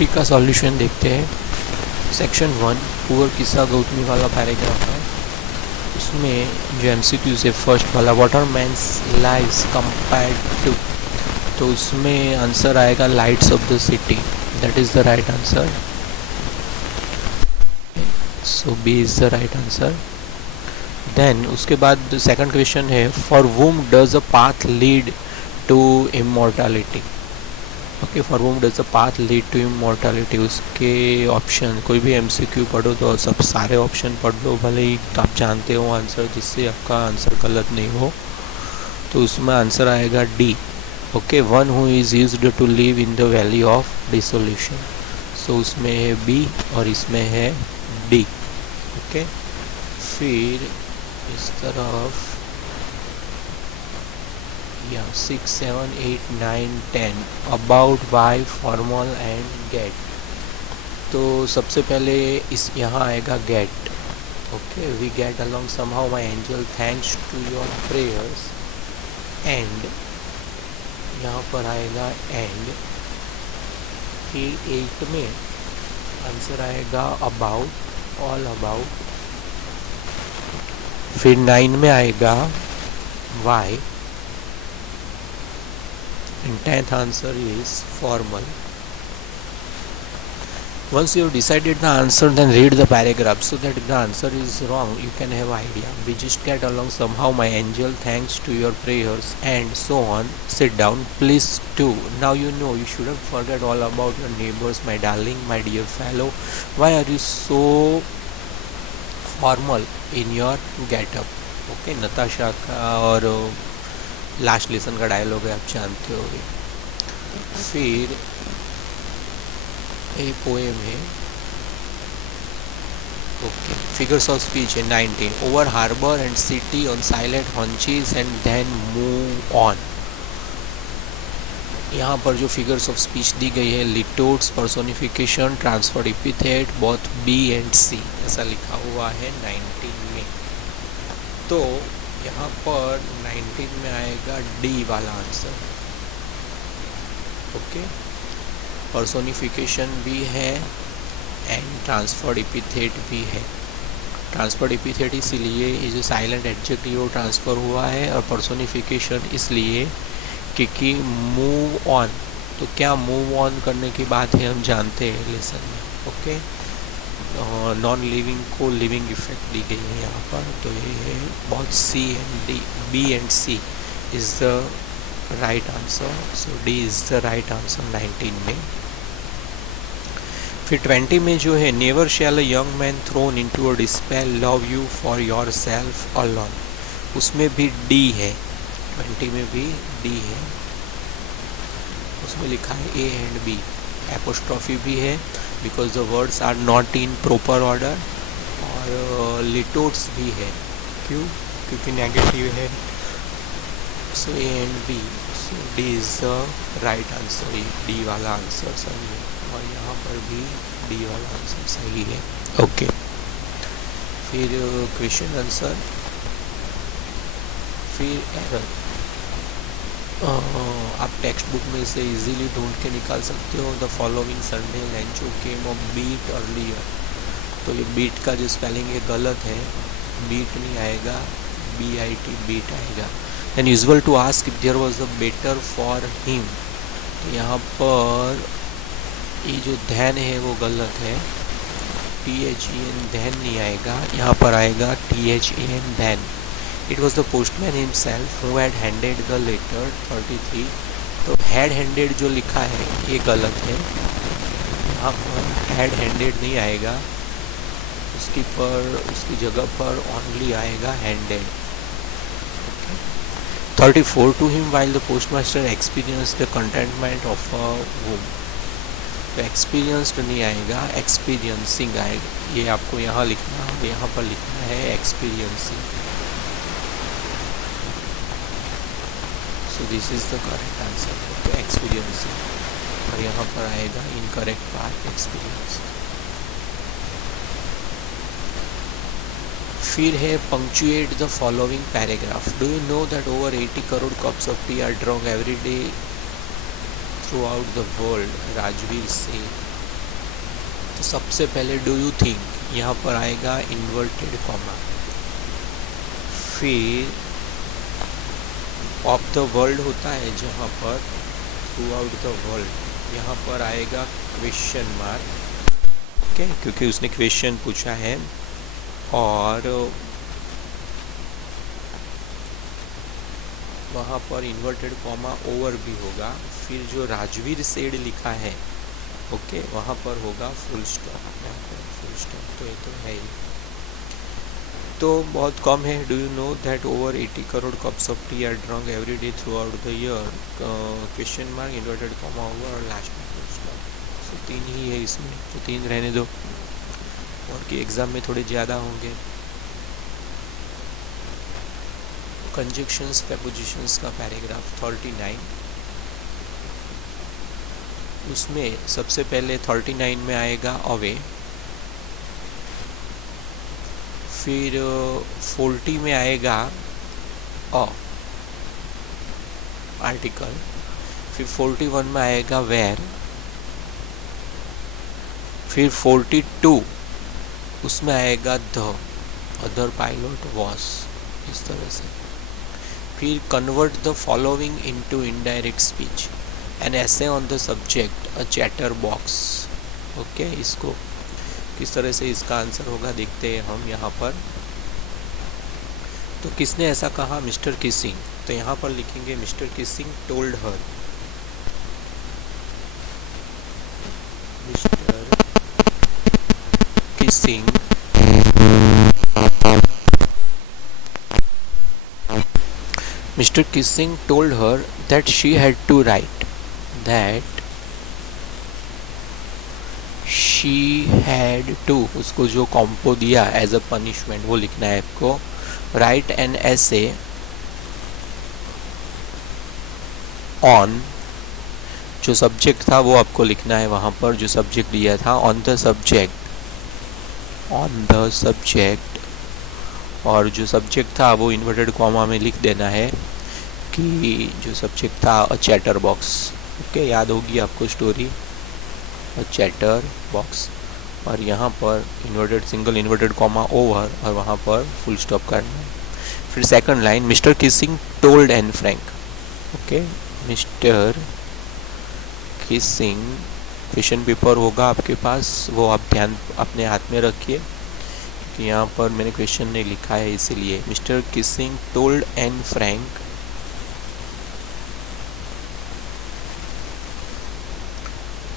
3 का सॉल्यूशन देखते हैं। सेक्शन 1 पुअर किस्सा गौतमी वाला पैराग्राफ है। उसमें जो एमसीक्यू से फर्स्ट वाला what are man's lives compared to, तो उसमें आंसर आएगा lights off the city, that is the right answer. So B is the right answer. Then उसके बाद सेकंड क्वेश्चन है for whom does a path lead to immortality. Okay, for whom does a path lead to immortality, उसके option कोई भी MCQ पढ़ो तो सब सारे ऑप्शन पढ़ लो, भले ही आप जानते हो आंसर, जिससे आपका आंसर गलत नहीं हो। तो उसमें आंसर आएगा D. Okay, one who is used to live in the valley of dissolution. So उसमें है बी और इसमें है डी। ओके, फिर इस तरफ या 6, 7, 8, 9, 10 about, by, formal and get. तो सबसे पहले इस यहाँ आएगा get. Okay, we get along somehow my angel thanks to your prayers and, यहाँ पर आएगा एंड। फिर 8 में आंसर आएगा अबाउट, ऑल अबाउट। फिर 9 में आएगा Y and 10th answer is formal. Once you have decided the answer, then read the paragraph so that if the answer is wrong you can have idea. We just get along somehow, my angel thanks to your prayers and so on. Sit down please too. Now you know you shouldn't forget all about your neighbors, my darling, my dear fellow. Why are you so formal in your get up? Okay, Natasha का और last lesson का dialogue है, आप जानते हो। फिर एक poem है। ओके, फिगर्स ऑफ स्पीच है 19 over harbour and city on silent haunches and then move on. यहाँ पर जो फिगर्स ऑफ स्पीच दी गई है litotes, personification, transferred epithet, both B and C, ऐसा लिखा हुआ है 19 में। तो यहाँ पर 19 में आएगा डी वाला आंसर। ओके, पर्सोनिफिकेशन भी है एंड ट्रांसफर्ड एपिथेट भी है। ट्रांसफर्ड एपिथेट इसलिए ये जो साइलेंट एडजेक्टिव वो ट्रांसफ़र हुआ है, और पर्सोनिफिकेशन इसलिए क्योंकि मूव ऑन, तो क्या मूव ऑन करने की बात है हम जानते हैं लेसन में। ओके, नॉन लिविंग को लिविंग इफेक्ट दी गई है यहाँ पर, तो ये है बहुत C and D, B and C is the right answer. So D is the right answer 19 में। फिर 20 में जो है never shall a young man thrown into a despair love you for yourself alone, उसमें भी D है। 20 में भी डी है, उसमें लिखा है ए एंड बी, एपोस्ट्रॉफी भी है because the words are not in proper order, और लिटोट्स भी है, क्यों, क्योंकि नेगेटिव है। So A and B, so D is the right answer, D वाला आंसर सही है, और यहाँ पर भी डी वाला आंसर सही है। ओके, फिर क्वेश्चन आंसर, फिर एरर। आप टेक्स्ट बुक में से इजीली ढूंढ के निकाल सकते हो। द फॉलोइंग संडे लंचो केम ऑफ बीट अर्लियर, तो ये बीट का जो स्पेलिंग है गलत है, बीट नहीं आएगा, BIT बीट आएगा। Than usual to ask if there was a better for him, तो यहाँ पर ये जो धैन है वो गलत है, THEN धैन नहीं आएगा, यहाँ पर आएगा THAN धैन। It was the postman himself who had handed the letter 33, तो had handed जो लिखा है ये गलत है, यहाँ पर had handed नहीं आएगा, उसकी जगह पर only आएगा handed। 34 to him while the postmaster experienced the contentment of a womb, तो experienced नहीं आएगा, experiencing आएगा, ये आपको यहाँ लिखना, यहाँ पर लिखना है experiencing। So this is the correct answer, तो experiencing, और यहाँ पर आएगा incorrect part experience। फिर है punctuate the following paragraph. Do you know that over 80 crore cups of tea are drunk every day throughout the world? Rajveer Singh। सबसे पहले do you think, यहाँ पर आएगा इन्वर्टेड कॉमा। फिर ऑफ द वर्ल्ड होता है जहाँ पर थ्रू आउट द वर्ल्ड, यहाँ पर आएगा क्वेश्चन मार्क। ओके, क्योंकि उसने क्वेश्चन पूछा है। और वहाँ पर इन्वर्टेड कॉमा ओवर भी होगा। फिर जो राजवीर सेड लिखा है, ओके, वहाँ पर होगा फुल स्टॉप। यहाँ पर फुल स्टॉप तो ये तो है ही, तो बहुत कम है। Do you know that over 80 crore cups of T R drunk every day through out the year, question mark, inverted comma over और लास्ट में फुल स्टॉप। तो 3 ही है इसमें, तो 3 रहने दो, और कि एग्ज़ाम में थोड़े ज़्यादा होंगे। कंजक्शंस प्रेपोजिशंस का पैराग्राफ 39, उसमें सबसे पहले 39 में आएगा अवे। फिर 40 में आएगा अ आर्टिकल। फिर 41 में आएगा वेयर। फिर 42 उसमें आएगा द अदर पायलट वॉज, इस तरह से। फिर convert the following into indirect speech, N essay on the subject, a Chatterbox. Okay, इसको किस तरह से इसका आंसर होगा देखते हैं हम यहाँ पर। तो किसने ऐसा कहा? Mister Keesing. तो यहाँ पर लिखेंगे mister Keesing told her. Mister Keesing Mr. Kissing told her that she had to write, उसको जो कॉम्पो दिया एज अ पनिशमेंट वो लिखना है आपको। राइट एन एसे ऑन, जो सब्जेक्ट था वो आपको लिखना है वहाँ पर, जो सब्जेक्ट दिया था ऑन द सब्जेक्ट, और जो सब्जेक्ट था वो इन्वर्टेड कॉमा में लिख देना है कि जो सब्जेक्ट था अ चैटर बॉक्स। ओके, याद होगी आपको स्टोरी, अ चैटर बॉक्स। और यहाँ पर inverted single inverted comma over, और वहाँ पर फुल स्टॉप करना है। फिर second line, mister Keesing told Anne Frank. Okay, mister Keesing, question paper होगा आपके पास, वो आप ध्यान अपने हाथ में रखिए कि यहाँ पर मैंने क्वेश्चन नहीं लिखा है इसीलिए। Mr kissing told Anne Frank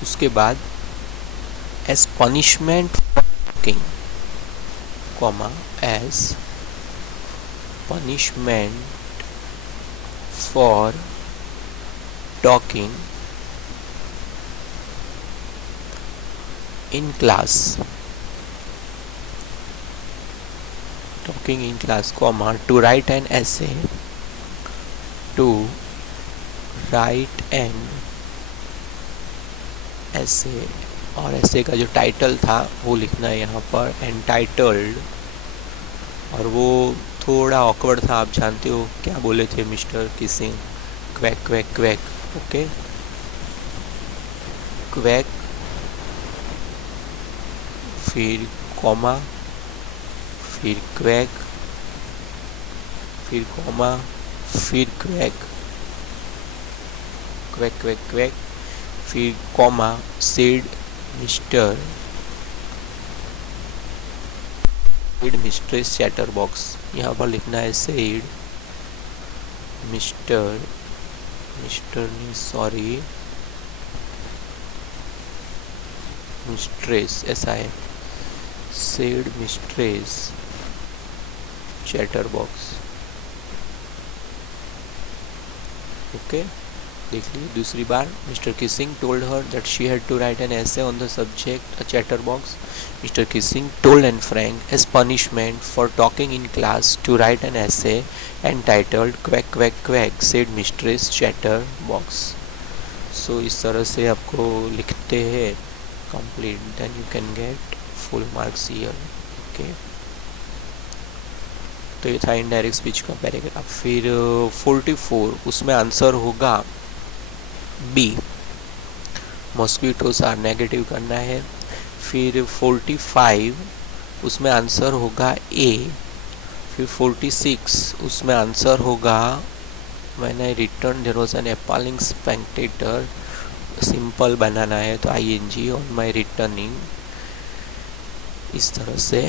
उसके बाद as punishment for talking, comma, as punishment for talking in class, talking in class, comma, to write an essay, to write an essay, और essay का जो टाइटल था वो लिखना है यहाँ पर एंटाइटल्ड। और वो थोड़ा ऑकवर्ड था, आप जानते हो क्या बोले थे Mister Keating, quack quack quack. Okay, quack, फिर कॉमा, फिर क्वैक, फिर कॉमा, फिर क्वैक, क्वैक क्वैक क्वैक, फिर comma, said Mistress Chatterbox. यहाँ पर लिखना है सेड मिस्टर मिस्ट्रेस, ऐसा है, said Mistress Chatterbox. Okay, देख लीजिए दूसरी बार। Mister kissing told her that she had to write an essay on the subject, a chatterbox. Mister kissing told Anne Frank as punishment for talking in class to write an essay entitled quack quack quack, said Mistress Chatterbox. So इस तरह से आपको लिखते हैं complete, then you can get full marks here. Okay, तो ये था indirect speech का पैराग्राफ। फिर 44 उसमें आंसर होगा बी, मॉस्किटोस आर नेगेटिव करना है। फिर 45 उसमें आंसर होगा ए। फिर 46 उसमें आंसर होगा when I return there was an appalling spectator, simple बनाना है तो ING ऑन माई रिटर्निंग, इस तरह से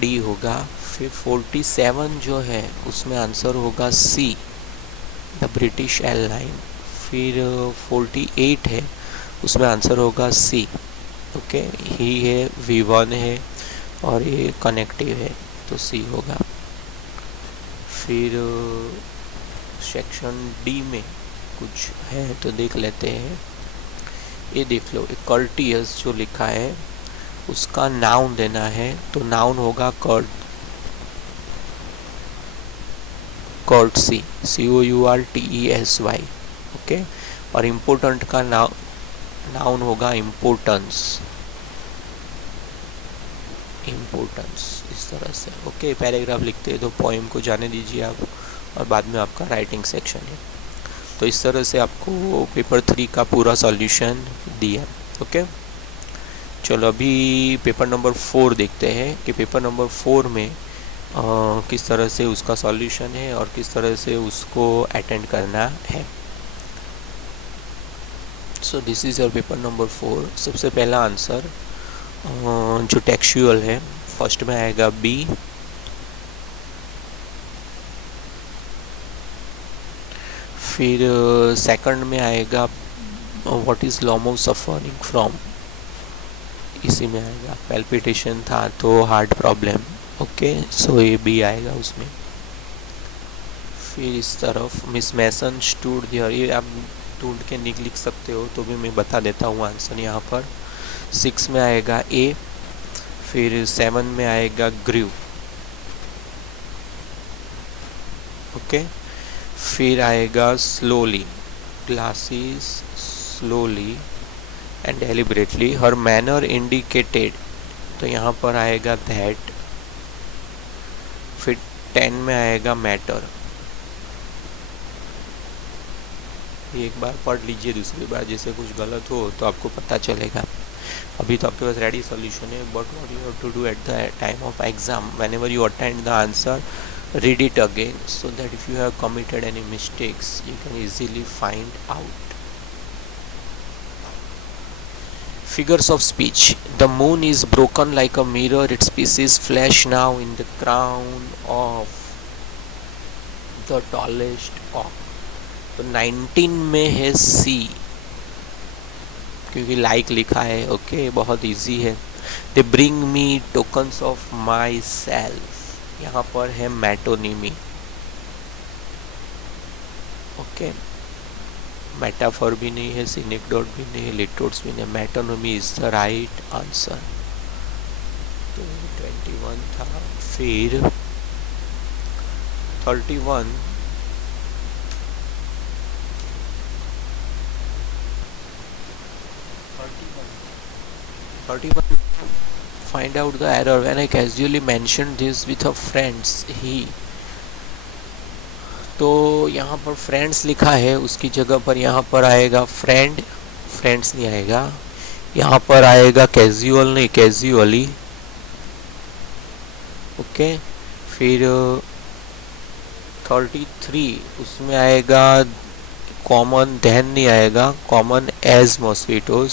डी होगा। फिर 47 जो है उसमें आंसर होगा सी, द ब्रिटिश एयरलाइन। फिर 48 है उसमें आंसर होगा सी। ओके, ही है, V1 है और ये कनेक्टिव है तो सी होगा। फिर सेक्शन डी में कुछ है तो देख लेते हैं। ये देख लो, कर्टियस जो लिखा है उसका नाउन देना है तो नाउन होगा कर्टसी, COURTESY। ओके, और इम्पोर्टेंट का नाउन होगा इम्पोर्टेंस, इस तरह से। ओके, पैराग्राफ लिखते हैं तो पोएम को जाने दीजिए आप, और बाद में आपका राइटिंग सेक्शन है। तो इस तरह से आपको पेपर 3 का पूरा सॉल्यूशन दिया। ओके, चलो अभी पेपर नंबर 4 देखते हैं कि पेपर नंबर 4 में किस तरह से उसका सॉल्यूशन है और किस तरह से उसको अटेंड करना है। So this is your paper number 4। सबसे पहला आंसर जो टेक्सचुअल है, फर्स्ट में आएगा बी। फिर सेकंड में आएगा व्हाट इज़ लोमो सफरिंग फ्रॉम, इसी में आएगा। पैल्पिटेशन था तो हार्ट प्रॉब्लम। ओके, सो ये बी आएगा उसमें। फिर इस तरफ मिस मैसन स्टूड देयर, ये आप ढूंढ के लिख सकते हो तो भी मैं बता देता हूँ आंसर यहाँ पर। 6 में आएगा ए। फिर 7 में आएगा ग्रीव। ओके, फिर आएगा slowly, glasses slowly and deliberately, her manner indicated, तो यहाँ पर आएगा दैट। फिर 10 में आएगा मैटर। एक बार पढ़ लीजिए, दूसरी बार जैसे कुछ गलत हो तो आपको पता चलेगा। अभी तो आपके पास रेडी सॉल्यूशन है, but what you have to do at the time of exam, whenever you attend the answer, read it again so that if you have committed any mistakes you can easily find out. Figures of speech. The moon is broken like a mirror, its pieces flash now in the crown of the tallest oak. तो 19 में है C, क्योंकि like लिखा है। Okay, बहुत easy है। They bring me tokens of myself, यहाँ पर है मेटोनिमी। ओके, मेटाफर भी नहीं है, सिनेक्डोट भी नहीं है, लिटोट्स भी नहीं, metonymy is the right answer. तो 21 था। फिर 31 find out the error when I casually mentioned this with a friends he, तो यहाँ पर फ्रेंड्स लिखा है, उसकी जगह पर यहाँ पर आएगा फ्रेंड, फ्रेंड्स नहीं आएगा। यहाँ पर आएगा कैजुअल नहीं, कैजुअली। ओके, फिर 33 उसमें आएगा कॉमन, देन नहीं आएगा, कॉमन एज मॉस्किटोज।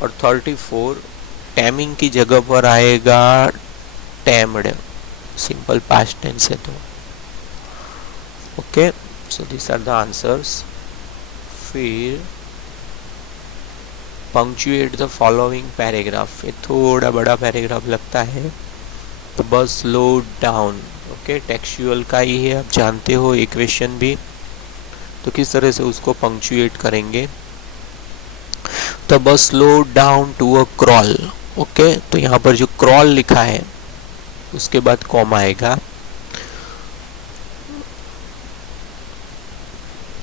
और 34 टैमिंग की जगह पर आएगा टैम्ड, सिंपल पास्ट टेंस है तो। Okay, so this are the answers. फिर पंक्चुएट द फॉलोइंग पैराग्राफ, ये थोड़ा बड़ा पैराग्राफ लगता है तो बस स्लो डाउन। ओके, टेक्सचुअल का ही है, आप जानते हो इक्वेशन भी, तो किस तरह से उसको पंक्चुएट करेंगे। तो बस slow down to a crawl. Okay, तो यहाँ पर जो क्रॉल लिखा है उसके बाद कॉमा आएगा।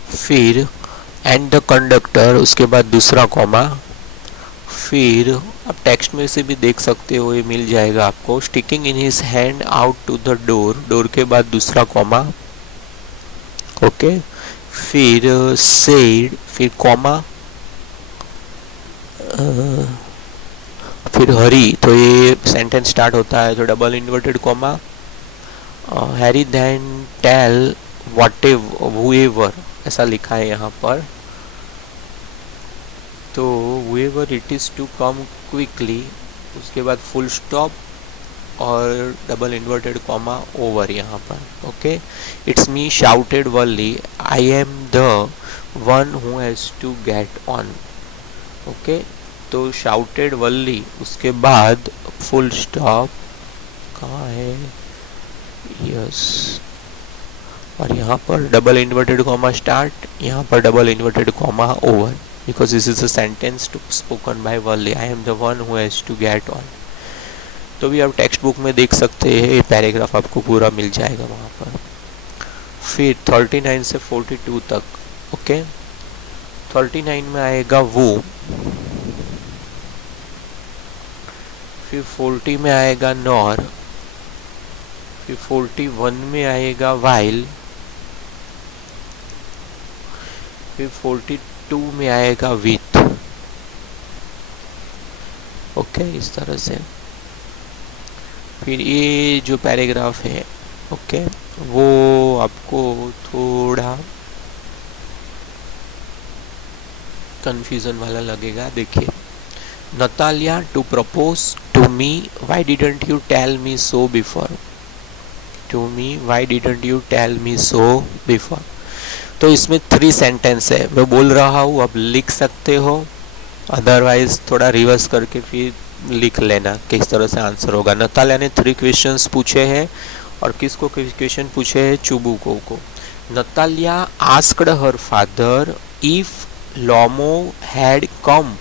फिर एंड द कंडक्टर, उसके बाद दूसरा कॉमा। फिर आप टेक्स्ट में से भी देख सकते हो, ये मिल जाएगा आपको। Sticking in his hand out to the door, door के बाद दूसरा कॉमा। ओके, फिर सेड, फिर कॉमा, फिर फिर हरी, तो ये सेंटेंस स्टार्ट होता है तो double inverted comma, Harry then tell what whoever, ऐसा लिखा है यहाँ पर, तो whoever it is to come quickly, उसके बाद फुल स्टॉप और डबल इन्वर्टेड कॉमा ओवर यहाँ पर. Okay, it's me shouted Worley, I am the one who has to get on. Okay, तो शाउटेड वर्ली, उसके बाद फुल स्टॉप, कहाँ है, यस, और यहाँ पर डबल इन्वर्टेड कॉमा स्टार्ट, यहाँ पर double inverted comma over, because this is a sentence to spoken by Worley, I am the one who has to get on. तो भी आप टेक्स्ट बुक में देख सकते हैं, ये पैराग्राफ आपको पूरा मिल जाएगा वहाँ पर. फिर 39 से 42 तक. ओके, 39 में आएगा वो, फिर 40 में आएगा नॉर, फिर 41 में आएगा वाइल, फिर 42 में आएगा विथ. ओके, इस तरह से. फिर ये जो पैराग्राफ है, ओके, वो आपको थोड़ा कंफ्यूजन वाला लगेगा. देखिए, Natalia to propose to me, why didn't you tell me so before, to me why didn't you tell me so before. तो इसमें 3 सेंटेंस है, मैं बोल रहा हूँ, अब लिख सकते हो, अदरवाइज थोड़ा रिवर्स करके फिर लिख लेना किस तरह से आंसर होगा. नतालिया ने 3 क्वेश्चंस पूछे हैं, और किसको क्वेश्चन पूछे हैं, चुबुको को. Natalya asked her father if Lomov had come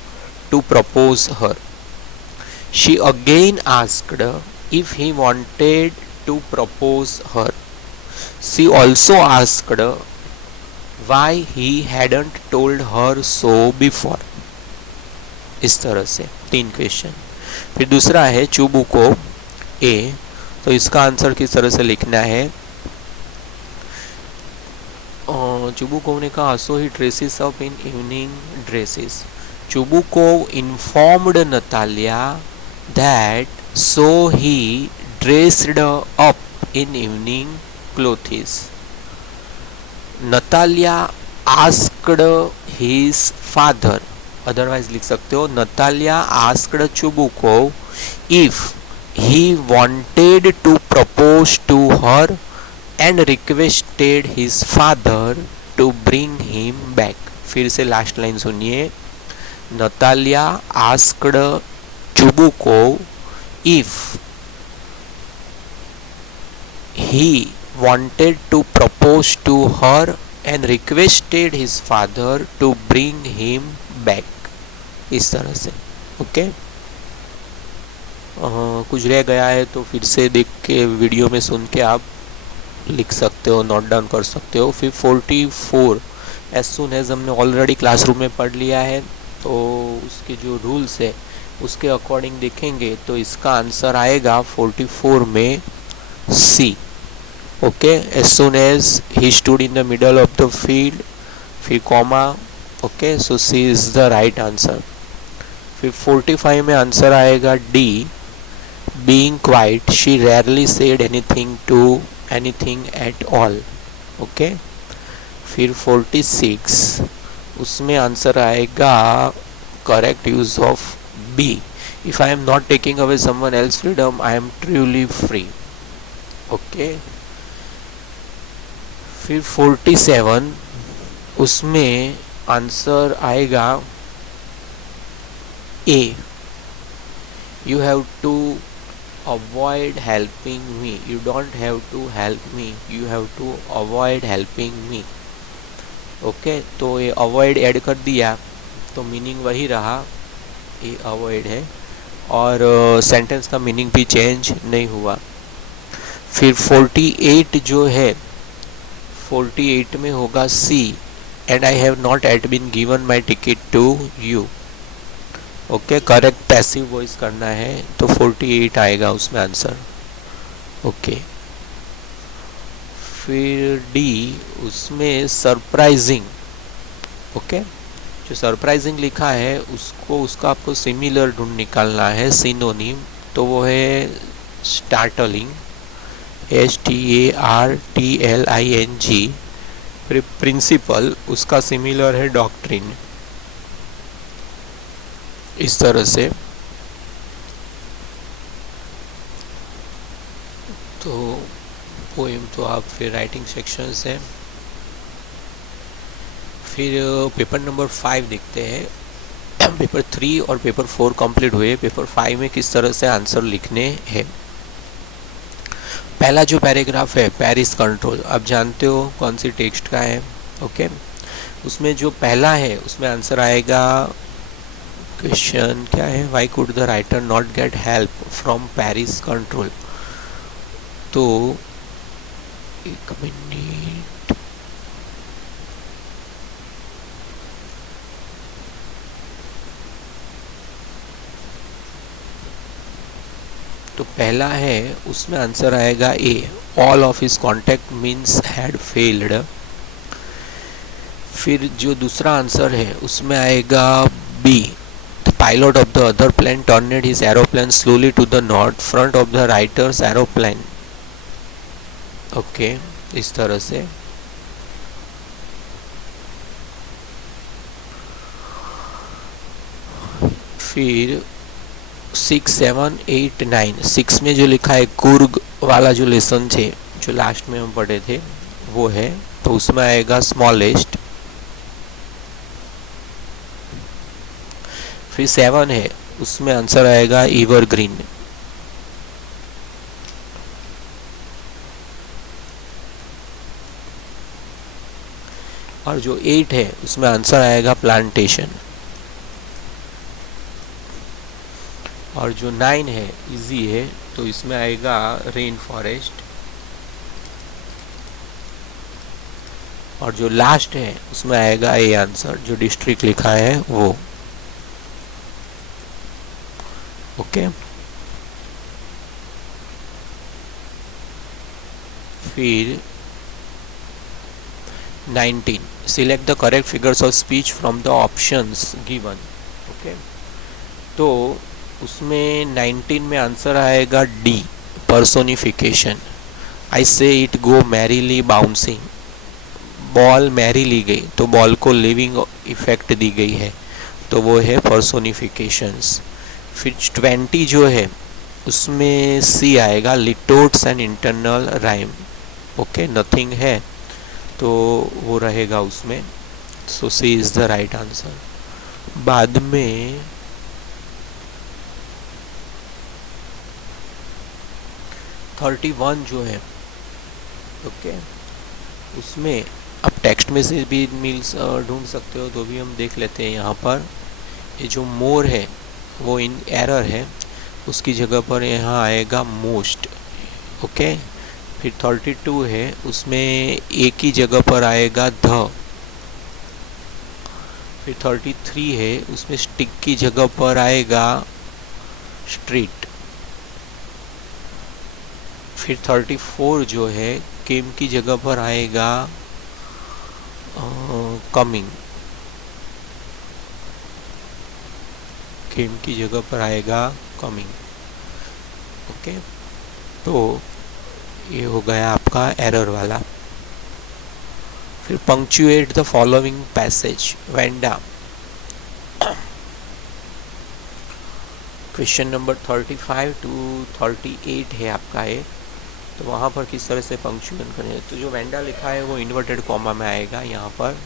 to propose her. She again asked if he wanted to propose her. She also asked why he hadn't told her so before. इस तरह से 3 question. फिर दूसरा है चुबुको ए, तो इसका answer किस तरह से लिखना है. चुबुको ने कहा so he dresses up in evening dresses. Chubukov informed Natalya that so he dressed up in evening clothes. Natalya asked his father, otherwise लिख सकते हो, Natalya asked Chubukov if he wanted to propose to her and requested his father to bring him back. फिर से last line सुनिए. Natalia asked चुबुको if he wanted to propose to her and requested his father to bring him back. इस तरह से. Okay, कुछ रह गया है तो फिर से देख के वीडियो में सुन के आप लिख सकते हो, नोट डाउन कर सकते हो. फिर 44 एज सुन एज हमने ऑलरेडी क्लासरूम में पढ़ लिया है, तो उसके जो रूल्स है उसके अकॉर्डिंग देखेंगे तो इसका आंसर आएगा 44 में C. Okay, as soon as he stood in the middle of the field, फिर comma. Okay, so C is the right answer. फिर 45 में आंसर आएगा D. Being quiet, she rarely said anything at all. Okay. फिर 46 उसमें answer आएगा correct use of B. If I am not taking away someone else's freedom, I am truly free. Okay. फिर 47 उसमें answer आएगा A. You have to avoid helping me. You don't have to help me. You have to avoid helping me. Okay, तो ये avoid add कर दिया तो meaning वही रहा, ये अवॉइड है, और सेंटेंस का मीनिंग भी चेंज नहीं हुआ. फिर 48 जो है, 48 में होगा C. And I have not yet been given my ticket to you. Okay, correct passive voice करना है तो 48 आएगा उसमें आंसर. ओके. फिर डी उसमें सरप्राइजिंग. ओके, जो सरप्राइजिंग लिखा है उसको उसका आपको सिमिलर ढूंढ निकालना है, सिनोनिम। तो वो है स्टार्टलिंग, STARTLING। फिर प्रिंसिपल, उसका सिमिलर है डॉक्ट्रिन। इस तरह से तो पोएम तो आप फिर राइटिंग सेक्शन से। फिर पेपर नंबर 5 देखते हैं। पेपर 3 और पेपर 4 कंप्लीट हुए। पेपर 5 में किस तरह से आंसर लिखने हैं। पहला जो पैराग्राफ है पेरिस कंट्रोल, आप जानते हो कौन सी टेक्स्ट का है। ओके, उसमें जो पहला है उसमें आंसर आएगा, क्वेश्चन क्या है, why could the writer not get help from Paris control. तो एक मिनट, तो पहला है उसमें आंसर आएगा A, all of his contact means had failed. फिर जो दूसरा आंसर है उसमें आएगा B, the pilot of the other plane turned his aeroplane slowly to the north front of the writer's aeroplane. Okay, इस तरह से। फिर 6, 7, 8, 9, 6 में जो लिखा है कुर्ग वाला जो लेसन थे जो लास्ट में हम पढ़े थे वो है, तो उसमें आएगा स्मॉलेस्ट। फिर 7 है उसमें आंसर आएगा एवरग्रीन। और जो 8 है उसमें आंसर आएगा प्लांटेशन। और जो 9 है इजी है, तो इसमें आएगा रेन फॉरेस्ट। और जो लास्ट है उसमें आएगा ए आंसर, जो डिस्ट्रिक्ट लिखा है वो। ओके, फिर 19, select the correct figures of speech from the options given. Okay, तो उसमें 19 में आंसर आएगा D, personification. I see it go merrily bouncing, ball merrily गई तो बॉल को लिविंग इफेक्ट दी गई है, तो वो है पर्सोनिफिकेशंस। फिर 20 जो है उसमें सी आएगा, litotes and internal rhyme. Okay, nothing है तो वो रहेगा उसमें, so C is the right answer. बाद में 31 जो है, ओके, उसमें आप टेक्स्ट में से भी मील्स ढूंढ सकते हो, तो भी हम देख लेते हैं। यहाँ पर ये जो मोर है वो इन एरर है, उसकी जगह पर यहाँ आएगा मोस्ट। ओके, फिर 32 है उसमें एक ही जगह पर आएगा ध। फिर 33 है उसमें स्टिक की जगह पर आएगा स्ट्रीट। फिर 34 जो है केम की जगह पर आएगा कमिंग। केम की जगह पर आएगा कमिंग। ओके, तो ये हो गया आपका एरर वाला। फिर पंक्चुएट द फॉलोइंग पैसेज, वेंडा। क्वेश्चन नंबर 35 टू 38 है आपका ये, तो वहाँ पर किस तरह से पंक्चुएशन करें। तो जो वेंडा लिखा है वो इन्वर्टेड कॉमा में आएगा यहाँ पर,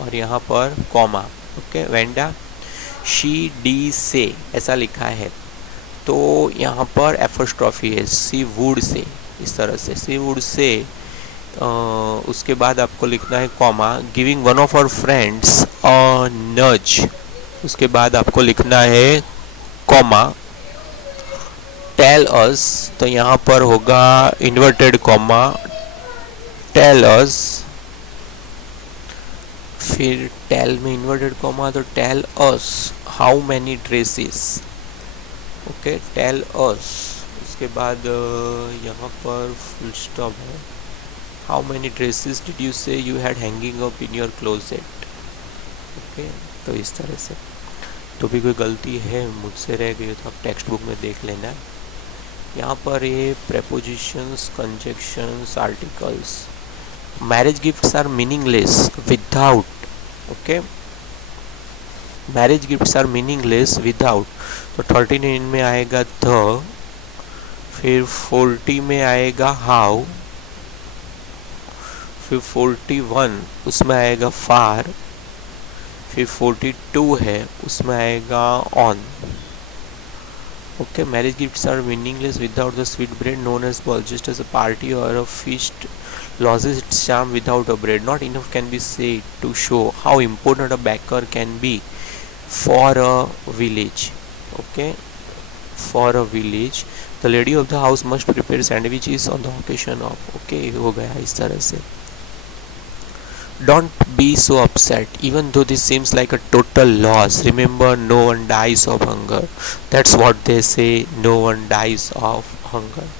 और यहाँ पर comma. Okay, Wanda C D से ऐसा लिखा है, तो यहाँ पर एपोस्ट्रॉफी है, सी वुड से, इस तरह से सी वुड से। उसके बाद आपको लिखना है comma, giving one of our friends a nudge. उसके बाद आपको लिखना है कॉमा, टेल अस, तो यहाँ पर होगा इन्वर्टेड कॉमा, टेल अस। फिर टेल में इन्वर्टेड कॉमा, तो tell us how many dresses. Okay, tell us. उसके बाद यहाँ पर फुल स्टॉप है, how many dresses did you say you had hanging up in your closet. Okay, तो इस तरह से। तो भी कोई गलती है मुझसे रह गई तो आप टेक्स्ट बुक में देख लेना। यहाँ पर ये prepositions, conjunctions, articles. Marriage gifts are meaningless without, okay, marriage gifts are meaningless without. तो 39 में आएगा द, फिर 40 में आएगा हाउ, फिर 41 उसमें आएगा फार, फिर 42 है उसमें आएगा on. Okay, marriage gifts are meaningless without the sweet bread known as bol, just as a party or a feast loses its charm without a bread. Not enough can be said to show how important a baker can be for a village. Okay, for a village the lady of the house must prepare sandwiches on the occasion of, okay, हो गया इस तरह से। Don't be so upset even though this seems like a total loss. Remember, no one dies of hunger. That's what they say, no one dies of hunger.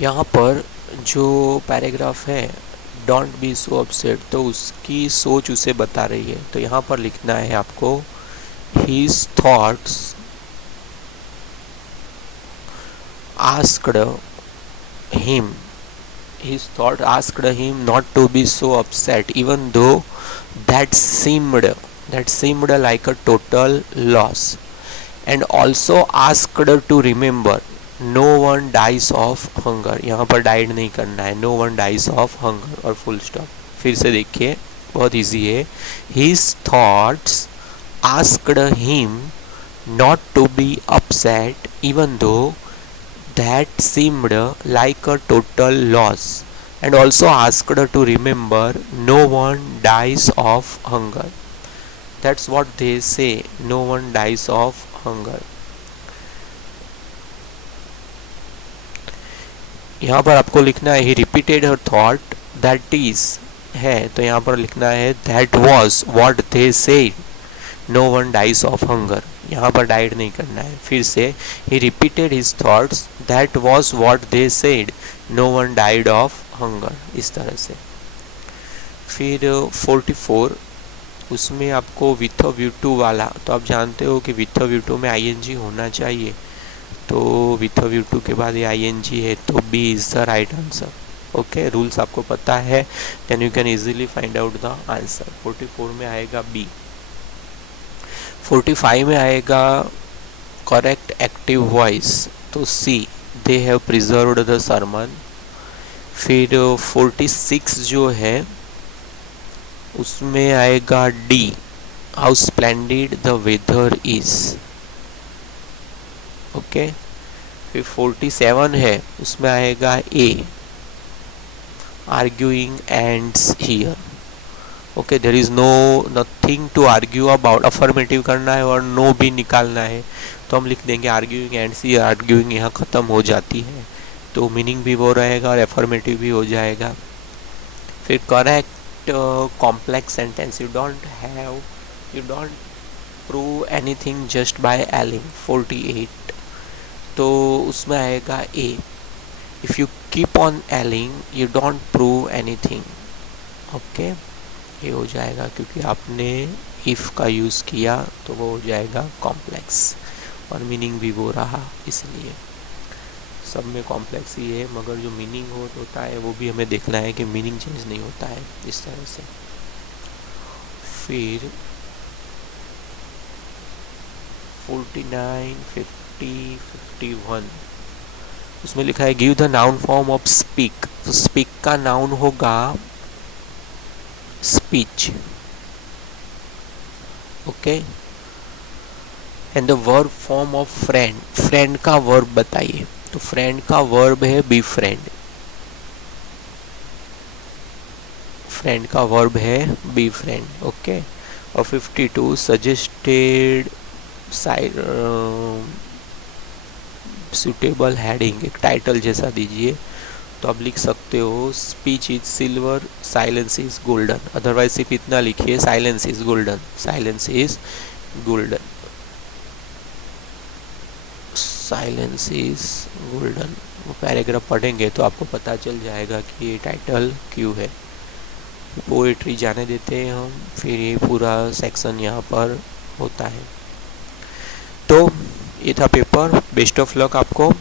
यहाँ पर जो paragraph है don't be so upset, तो उसकी सोच उसे बता रही है। तो यहाँ पर लिखना है आपको his thoughts asked him, his thought asked him not to be so upset even though that seemed like a total loss, and also asked to remember no one dies of hunger। यहाँ पर died नहीं करना है, no one dies of hunger और full stop. फिर से देखिए, बहुत इजी है। his thoughts asked him not to be upset even though that seemed like a total loss, and also asked to remember no one dies of hunger। That's what they say, no one dies of hunger। यहाँ पर आपको लिखना है he repeated her thought, that is है, तो यहाँ पर लिखना है that was what they said, no one dies of hunger। यहाँ पर डाइड नहीं करना है। फिर से he repeated his thoughts, that was what they said, no one died of hunger, इस तरह से। फिर 44 उसमें आपको विथ व्यू टू वाला, तो आप जानते हो कि विथ व्यू टू में ing होना चाहिए, तो विथ व्यू टू के बाद ये ing है, तो B is the right answer. Okay, rules आपको पता है, then you can easily find out the answer. 44 में आएगा B। 45 में आएगा करेक्ट एक्टिव वॉइस, तो C, they have preserved the sermon. फिर 46 जो है उसमें आएगा D, how splendid the weather is. Okay, फिर 47 है उसमें आएगा A, arguing ends here. Okay, there is no nothing to argue about, affirmative करना है और नो भी निकालना है, तो हम लिख देंगे आर्ग्यूइंग एंड्स हियर। आर्ग्यूइंग यहाँ ख़त्म हो जाती है, तो मीनिंग भी वो रहेगा और अफर्मेटिव भी हो जाएगा। फिर correct complex sentence, you don't prove anything just by yelling. 48 तो उसमें आएगा A, if you keep on yelling you don't prove anything. Okay, ये हो जाएगा क्योंकि आपने इफ़ का यूज़ किया, तो वो हो जाएगा कॉम्प्लेक्स और मीनिंग भी वो रहा, इसलिए सब में कॉम्प्लेक्स ही है, मगर जो मीनिंग होता है वो भी हमें देखना है कि मीनिंग चेंज नहीं होता है, इस तरह से। फिर 49, 50, 51 उसमें लिखा है give the noun form of speak, तो स्पीक का नाउन होगा speech. Okay, and the verb form of friend, friend का वर्ब बताइए, तो फ्रेंड का वर्ब है बी फ्रेंड, फ्रेंड का वर्ब है बी फ्रेंड। ओके, और 52 सजेस्टेड सुटेबल हेडिंग, एक टाइटल जैसा दीजिए, तो आप लिख सकते हो speech is silver, silence is golden, otherwise सिर्फ इतना लिखिए silence is golden, silence is golden. Silence is golden. वो पैराग्राफ पढ़ेंगे तो आपको पता चल जाएगा कि ये टाइटल क्यों है। पोएट्री जाने देते हैं हम, फिर ये पूरा सेक्शन यहाँ पर होता है। तो ये था पेपर। बेस्ट ऑफ लक आपको।